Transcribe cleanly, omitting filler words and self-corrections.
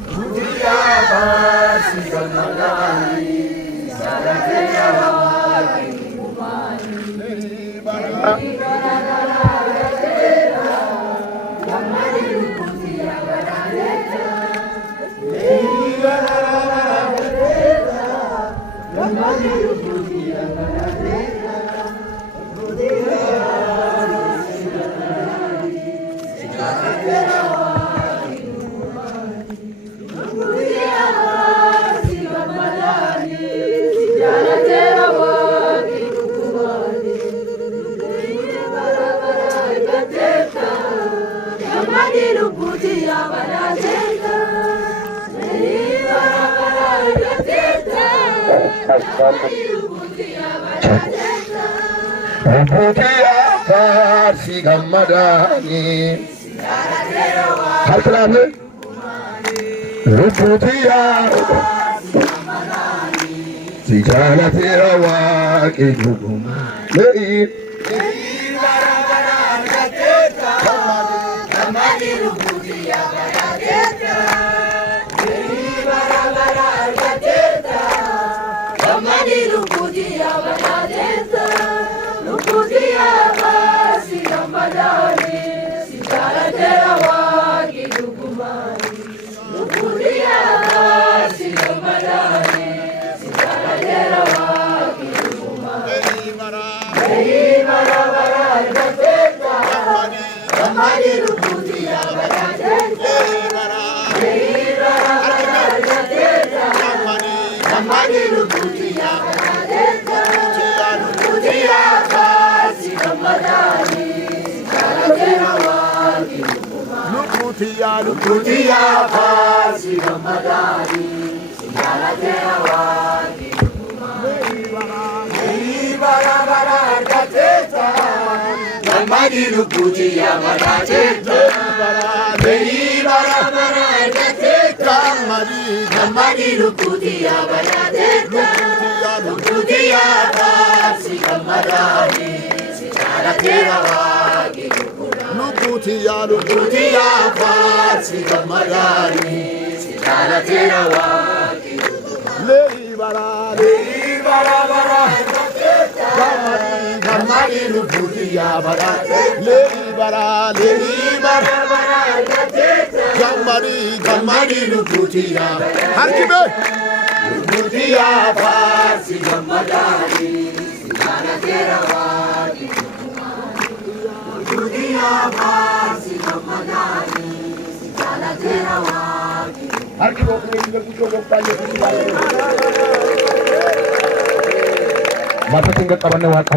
Butia basi gamadani, salatera waki kumani. Butia basi gamadani, halkalame. Butia salatera waki kumani. Butia basi gamadani, salatera waki kumani. Bara bara gateta, gamadi butia barateta. Bara bara gateta, gamadi butia barateta. Butia basi gamadani, salatera waki kumani. Butia basi gamadani, salatera waki kumani. Bara bara gamadi butia barateta. Bara gamadi butia harkibe. Butia basi gamadani, salatera waki kumani. Butia basi gamadani, salatera waki harkibe. Mata tinggal kapan lewat.